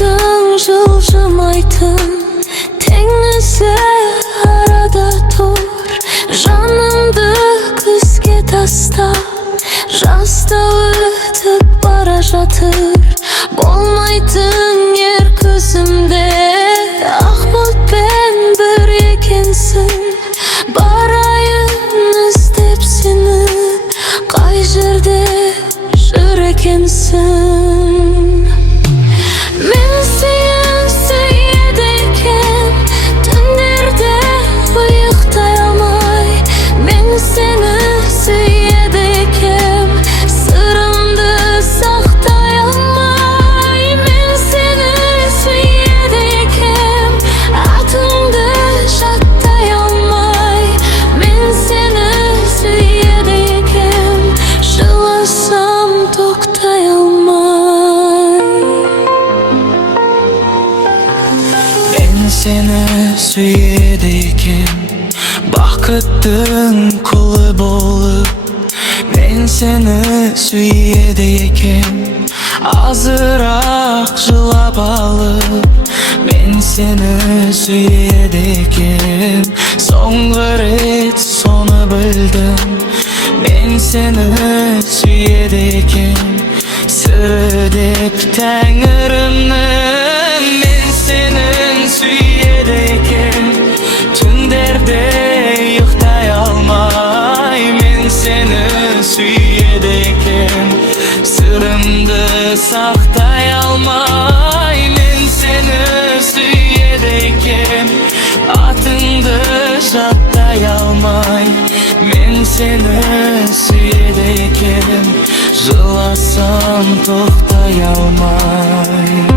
Bakıttın жылжымайтын теңізі арада тұр. Жанымды күзге тастап, жаста өтіп бара жатыр. Болмайтын ер көзімде, ақ бұлтпен бір екенсің. Барайын іздеп сені, қай жерде жүр екенсің. Мен сені сүйеді екен, түндерде ұйықтай алмай. Мен сені сүйеді екен, сырымды сақтай алмай. Мен сені сүйеді екен, атыңды жаттай алмай. Мен сені сүйеді екен, жыласам тоқтай алмай. Мен seni сүйеді екен, бақыттың құлы болып. Мен seni сүйеді екен, азырақ жылап алып. Мен seni сүйеді екен, соңғы рет соны білдім. Мен seni сүйеді екен, сыры деп Тәңірімнің. Мен seni сүйеді екен, түндерде ұйықтай алмай. Мен seni сүйеді екен, сырымды сақтай алмай. Мен seni сүйеді екен, атыңды жаттай алмай. Мен seni сүйеді екен, жыласам тоқтай алмай.